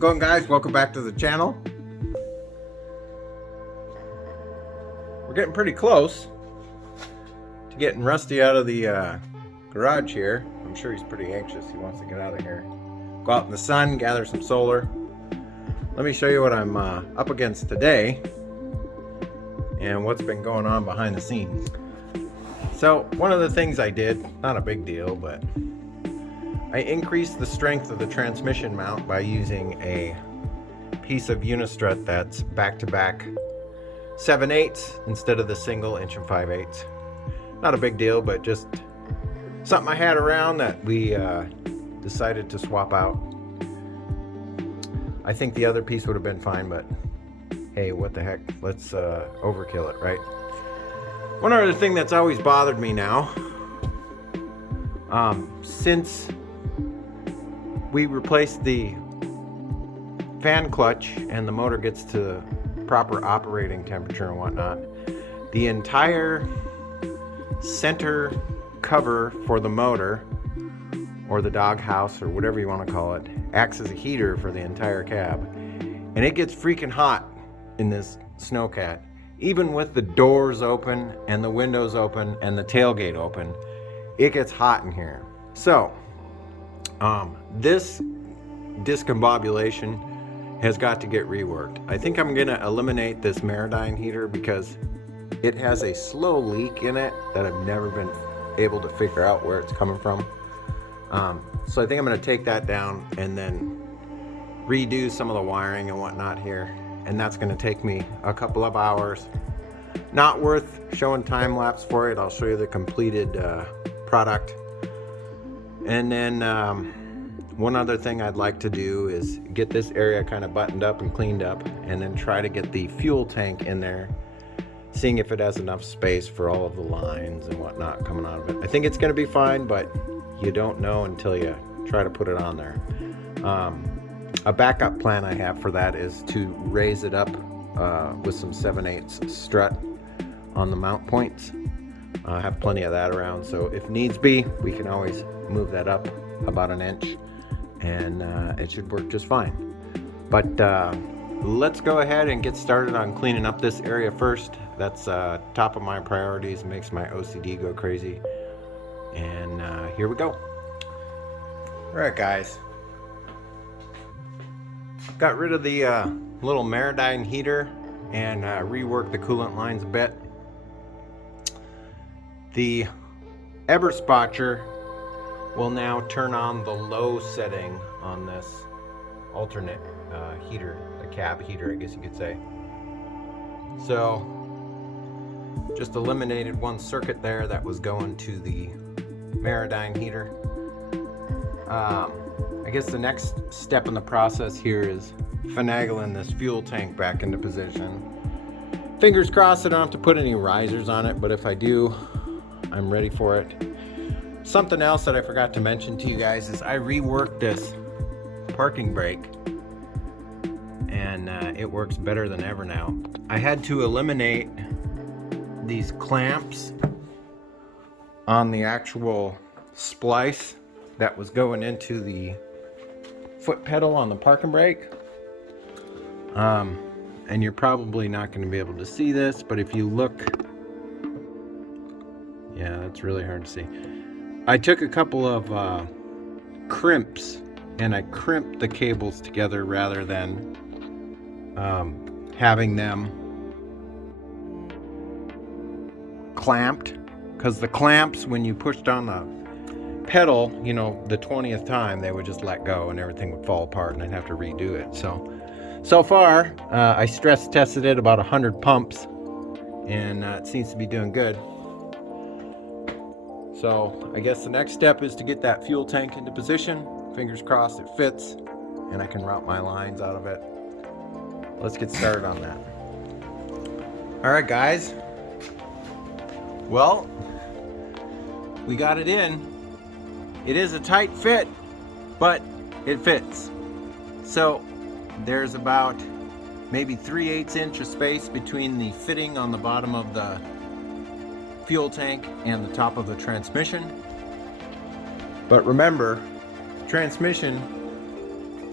it going, guys? Welcome back to the channel. We're getting pretty close to getting Rusty out of the garage here. I'm sure he's pretty anxious. He wants to get out of here, go out in the sun, gather some solar. Let me show you what I'm up against today and what's been going on behind the scenes. So one of the things I did, not a big deal, but I increased the strength of the transmission mount by using a piece of unistrut that's back-to-back 7/8 instead of the single 1 5/8. Not a big deal, but just something I had around that we decided to swap out. I think the other piece would have been fine, but hey, what the heck? Let's overkill it, right? One other thing that's always bothered me now, since we replaced the fan clutch and the motor gets to proper operating temperature and whatnot, the entire center cover for the motor, or the doghouse, or whatever you want to call it, acts as a heater for the entire cab. And it gets freaking hot in this Snowcat. Even with the doors open and the windows open and the tailgate open, it gets hot in here. So this discombobulation has got to get reworked. I think I'm gonna eliminate this Meridian heater because it has a slow leak in it that I've never been able to figure out where it's coming from. So I think I'm gonna take that down and then redo some of the wiring and whatnot here. And that's gonna take me a couple of hours. Not worth showing time lapse for it. I'll show you the completed product. And then one other thing I'd like to do is get this area kind of buttoned up and cleaned up, and then try to get the fuel tank in there, seeing if it has enough space for all of the lines and whatnot coming out of it. I think it's going to be fine, but you don't know until you try to put it on there. A backup plan I have for that is to raise it up with some 7/8 strut on the mount points. I have plenty of that around, so if needs be, we can always move that up about 1 inch, and it should work just fine. But let's go ahead and get started on cleaning up this area first. That's top of my priorities, makes my OCD go crazy. And here we go. All right, guys. Got rid of the little Meridian heater and reworked the coolant lines a bit. The Eberspacher will now turn on the low setting on this alternate heater, a cab heater, I guess you could say. So just eliminated one circuit there that was going to the Meridian heater. I guess the next step in the process here is finagling this fuel tank back into position. Fingers crossed I don't have to put any risers on it, but if I do, I'm ready for it. Something else that I forgot to mention to you guys is I reworked this parking brake, and it works better than ever now. I had to eliminate these clamps on the actual splice that was going into the foot pedal on the parking brake. And you're probably not going to be able to see this, but if you look, yeah, that's really hard to see. I took a couple of crimps and I crimped the cables together rather than having them clamped, because the clamps, when you pushed on the pedal, you know, the 20th time, they would just let go and everything would fall apart and I'd have to redo it. So far I stress tested it about 100 pumps, and it seems to be doing good. So I guess the next step is to get that fuel tank into position. Fingers crossed it fits and I can route my lines out of it. Let's get started on that. All right, guys. Well, we got it in. It is a tight fit, but it fits. So there's about maybe 3/8 inch of space between the fitting on the bottom of the fuel tank and the top of the transmission. But remember, transmission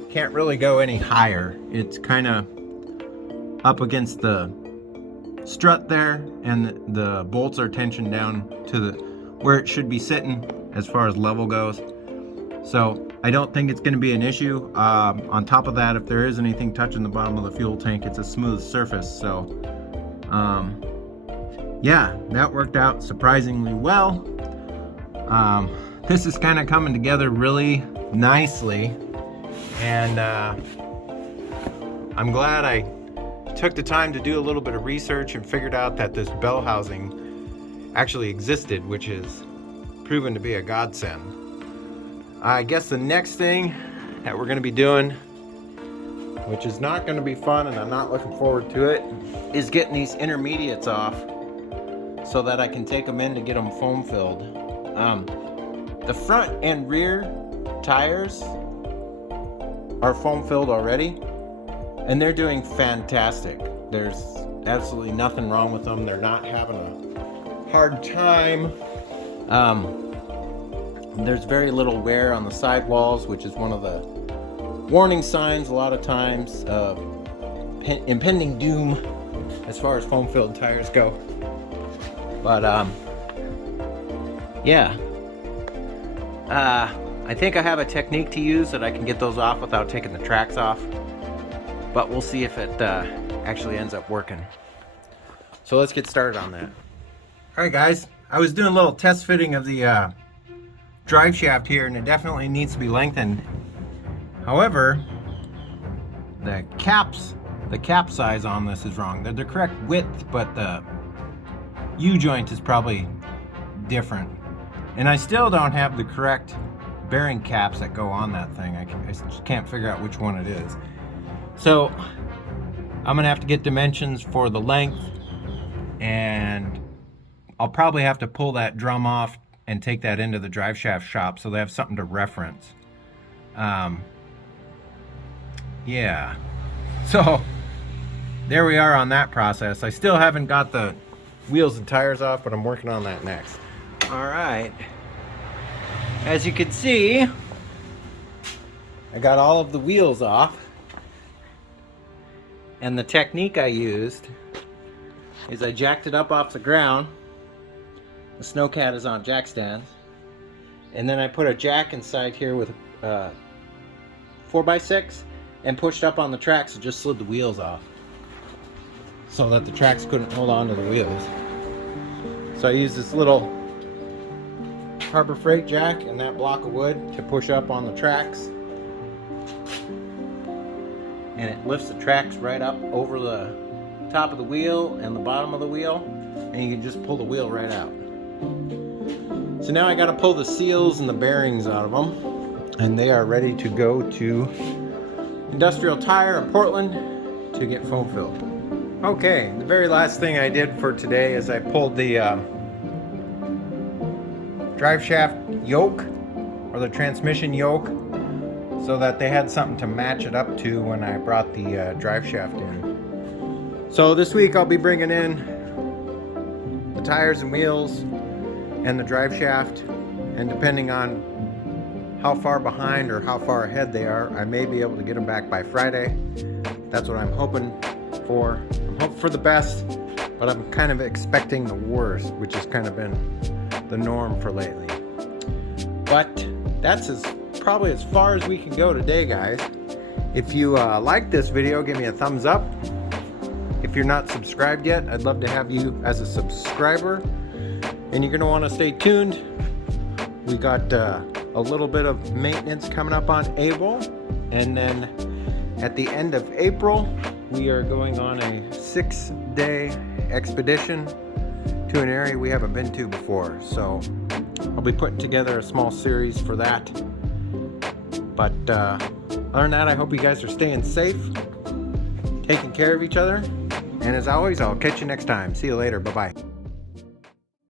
can't really go any higher. It's kind of up against the strut there, and the bolts are tensioned down to the where it should be sitting as far as level goes. So I don't think it's going to be an issue. On top of that, if there is anything touching the bottom of the fuel tank, it's a smooth surface. So yeah, that worked out surprisingly well. This is kind of coming together really nicely, and I'm glad I took the time to do a little bit of research and figured out that this bell housing actually existed, which has proven to be a godsend. I guess the next thing that we're going to be doing, which is not going to be fun and I'm not looking forward to it, is getting these intermediates off so that I can take them in to get them foam filled. The front and rear tires are foam filled already, and they're doing fantastic. There's absolutely nothing wrong with them. They're not having a hard time. There's very little wear on the sidewalls, which is one of the warning signs a lot of times of impending doom as far as foam filled tires go. But yeah, I think I have a technique to use that I can get those off without taking the tracks off, but we'll see if it actually ends up working. So let's get started on that. All right, guys, I was doing a little test fitting of the drive shaft here, and it definitely needs to be lengthened. However, the cap size on this is wrong. They're the correct width, but the U-joint is probably different. And I still don't have the correct bearing caps that go on that thing. I just can't figure out which one it is. So I'm gonna have to get dimensions for the length, and I'll probably have to pull that drum off and take that into the drive shaft shop so they have something to reference. Yeah, so there we are on that process. I still haven't got the wheels and tires off, but I'm working on that next. All right, as you can see, I got all of the wheels off, and the technique I used is I jacked it up off the ground. The Snowcat is on jack stands, and then I put a jack inside here with 4x6 and pushed up on the tracks and just slid the wheels off so that the tracks couldn't hold on to the wheels. So I used this little Harbor Freight jack and that block of wood to push up on the tracks, and it lifts the tracks right up over the top of the wheel and the bottom of the wheel, and you can just pull the wheel right out. So now I got to pull the seals and the bearings out of them, and they are ready to go to Industrial Tire in Portland to get foam filled. Okay, the very last thing I did for today is I pulled the drive shaft yoke, or the transmission yoke, so that they had something to match it up to when I brought the drive shaft in. So this week I'll be bringing in the tires and wheels and the drive shaft, and depending on how far behind or how far ahead they are, I may be able to get them back by Friday. That's what I'm hoping for. I'm hoping for the best, but I'm kind of expecting the worst, which has kind of been the norm for lately. But that's probably as far as we can go today, guys. If you like this video, give me a thumbs up. If you're not subscribed yet, I'd love to have you as a subscriber, and you're going to want to stay tuned. We got a little bit of maintenance coming up on Able, and then at the end of April we are going on a 6-day expedition to an area we haven't been to before. So I'll be putting together a small series for that. But other than that, I hope you guys are staying safe, taking care of each other, and as always, I'll catch you next time. See you later. Bye-bye.